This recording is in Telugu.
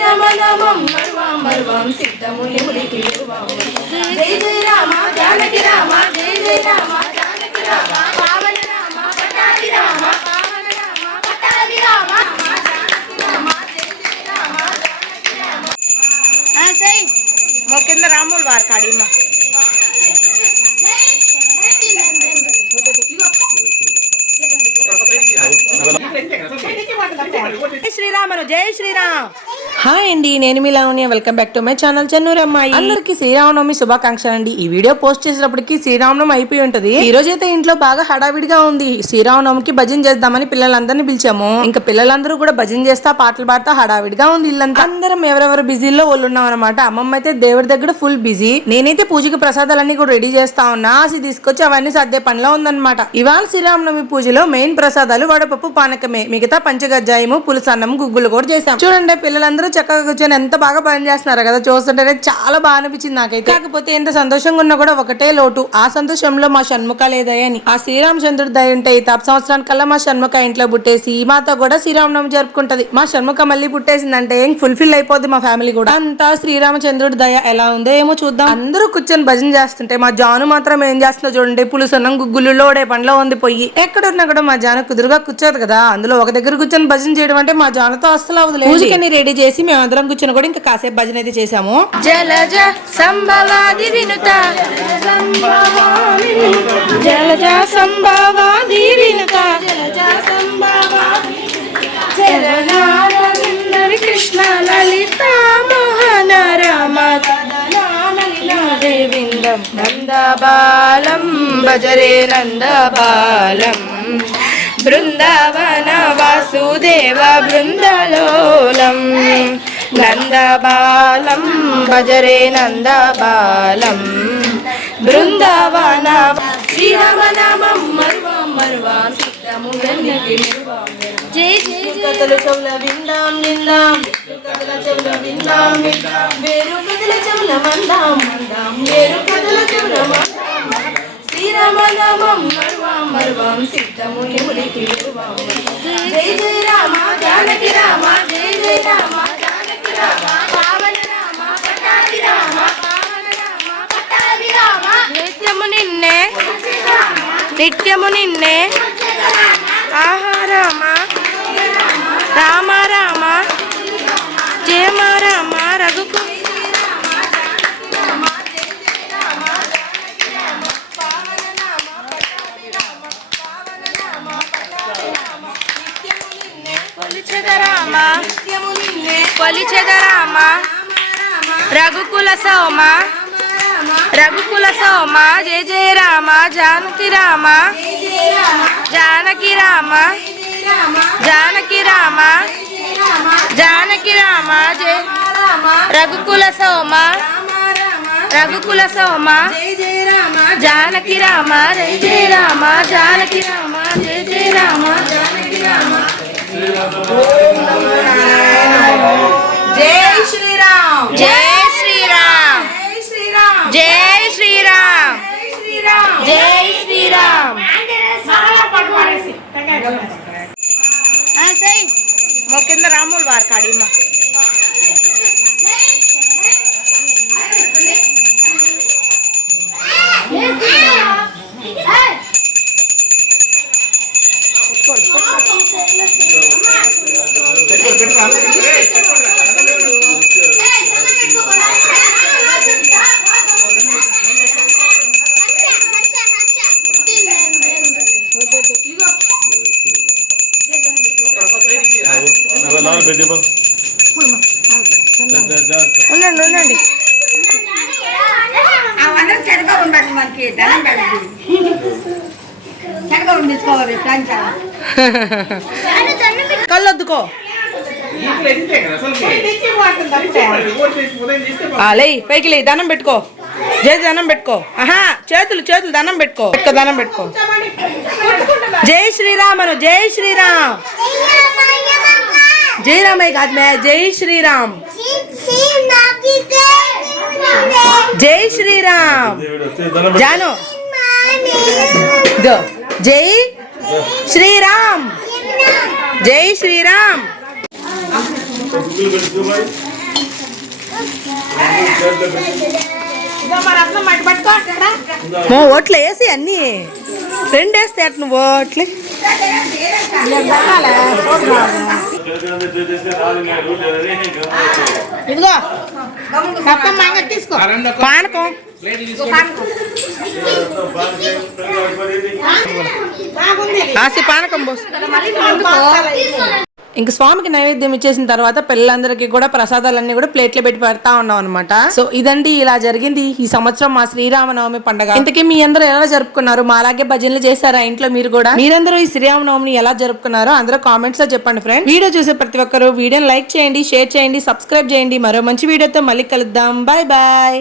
శ్రీరామనామం మరువాం మరువాం సిద్ధముని ముడికి విడువాం. జై జై రామ జానకి రామ జై జై రామ జానకి రామ పావన రామ పటారి రామ పావన రామ పటారి రామ జానకి రామ జై జై రామ జానకి రామ. సై మో కింద రాముల వారి కాడిమ్మ శ్రీరామను జై శ్రీరామ్. హాయ్ అండి, నేను మీ Lavanya. Welcome back to my channel Chennur అమ్మాయి. అందరికి శ్రీరామనవమి శుభాకాంక్షలు అండి. ఈ వీడియో పోస్ట్ చేసేటప్పటికి శ్రీరామనవమి అయిపోయి ఉంటది. ఈ రోజైతే ఇంట్లో బాగా హడావిడిగా ఉంది. శ్రీరామనవమికి భజన చేద్దామని పిల్లలందరినీ పిలిచాము. ఇంకా పిల్లలందరూ కూడా భజన చేస్తా పాటలు పాడుతా హడావిడిగా ఉంది ఇల్లంతా. అందరం ఎవరెవరు బిజీలో వాళ్ళు ఉన్నాం అనమాట. అమ్మమ్మ అయితే దేవుడి దగ్గర ఫుల్ బిజీ. నేనైతే పూజకి ప్రసాదాలన్నీ కూడా రెడీ చేస్తా ఉన్నా. ఆసి తీసుకొచ్చి అవన్నీ సర్దే పనిలో ఉందన్నమాట. ఇవాళ శ్రీరామనవమి పూజలో మెయిన్ ప్రసాదాలు వడపప్పు పానకమే. మిగతా పంచగజ్జాయము పులుసన్నం గుగ్గులు కూడా చేసాం. చూడండి పిల్లలందరూ చక్కగా కూర్చొని ఎంత బాగా పని చేస్తున్నారు కదా. చూస్తుంటేనే చాలా బాగా అనిపించింది నాకైతే. కాకపోతే ఎంత సంతోషంగా ఉన్నా కూడా ఒకటే లోటు. ఆ సంతోషంలో మా షణ్ముఖ లేదయని. ఆ శ్రీరామచంద్రుడి దయ ఉంటే ఈ తప్ప సంవత్సరానికల్లా మా షణ్ముఖ ఇంట్లో పుట్టేసి మాతో కూడా శ్రీరామనవమి జరుపుకుంటది. మా షణ్ముఖ మళ్ళీ పుట్టేసిందంటే ఏం ఫుల్ఫిల్ అయిపోద్ది మా ఫ్యామిలీ కూడా. అంతా శ్రీరామచంద్రుడి దయ ఎలా ఉందో ఏమో చూద్దాం. అందరూ కూర్చొని భజన చేస్తుంటే మా జాను మాత్రం ఏం చేస్తుందో చూడండి. పులుసన్నం గుగ్గులు లోడే పండ్లో ఉంది పొయ్యి. ఎక్కడున్నా కూడా మా జాను కుదురుగా కూర్చోదు కదా. అందులో ఒక దగ్గర కూర్చొని భజన చేయడం అంటే మా జానుతో అస్సలు అవదులేదు. పూజకని రెడీ చేసి మేమందరం కూర్చొని కూడా ఇంకా కాసేపు భజన అయితే చేసాము. జలజ సంభవాది వినుత జలజ సంభవాది వినుత జలజ సంభవాది చరణానందరి కృష్ణ లలిత మోహన రామ దేవిందం నందబాలం భజరే నందబాలం బృందావన వాసుదేవ బృందలోలం నందబాలం భజరే నందబాలం బృందావన. శ్రీరామనామం మరువాం మరువాం సిద్ధము వెన్నకి నిరువాం. జై జై కథల చెవుల విందాం నిందాం కథల చెవుల విందాం విందాం వేరు కథల చెవుల మందాం మందాం వేరు కథల చెవుల మందాం. శ్రీరామనామం మరువాం మరువాం సిద్ధముని ముడికి విడువాం. జై జై రామ జానకి రామ జై జై రామ జానకి రామ పావన రామ పటారి రామ పావన రామ పటారి రామ. నిత్యము నిన్నే నిత్యము నిన్నే ఆహా రామ రామ రామ జయమ రామ రఘుకు కొలిచెదరామ రఘుకుల సోమ రఘుకుల సోమ జయ జయ రామ జానకి రామ జానకి రామ జానకి రామ జానకి రామ జయ రఘుకుల సోమ రఘుకుల సోమ జానకి రామ జయ జయ రామ జానకి రామ జయ జయ రామ జానకి రామ. జై శ్రీరామ్ జై శ్రీరామ్ జై శ్రీరామ్ జై శ్రీరామ్. మో కింద రాముల వారి కాడిమ్మ ఉండండి ఉండండి. కళ్ళొద్దుకో పైకి లే దండం పెట్టుకో. జై దండం పెట్టుకో. ఆహా చేతులు చేతులు దండం పెట్టుకో. దండం పెట్టుకో. జై శ్రీరామను జై శ్రీరామ్ జై రామయ్య కాదు మే జై శ్రీరామ్ జై శ్రీరామ్ జాను జై శ్రీరామ్ జై శ్రీరామ్. ఓట్లు వేసి అన్ని 2 వేస్తే అట్ నువ్వు ఓట్లే ఇదిగో తీసుకో పానకం కాసి పానకం పోసు. ఇంక స్వామికి నైవేద్యం ఇచ్చేసిన తర్వాత పిల్లలందరికీ కూడా ప్రసాదాలన్నీ కూడా ప్లేట్లో పెట్టి పెడతా ఉన్నాం అనమాట. సో ఇదండి ఇలా జరిగింది ఈ సంవత్సరం మా శ్రీరామనవమి పండుగ. ఇంతకీ మీ అందరూ ఎలా జరుపుకున్నారు? మా అలాగే భజనలు చేశారా ఇంట్లో మీరు కూడా? మీరందరూ ఈ శ్రీరామనవమిని ఎలా జరుపుకున్నారో అందరూ కామెంట్స్ లో చెప్పండి ఫ్రెండ్. వీడియో చూసే ప్రతి ఒక్కరు వీడియోని లైక్ చేయండి, షేర్ చేయండి, సబ్స్క్రైబ్ చేయండి. మరో మంచి వీడియోతో మళ్ళీ కలుద్దాం. Bye bye.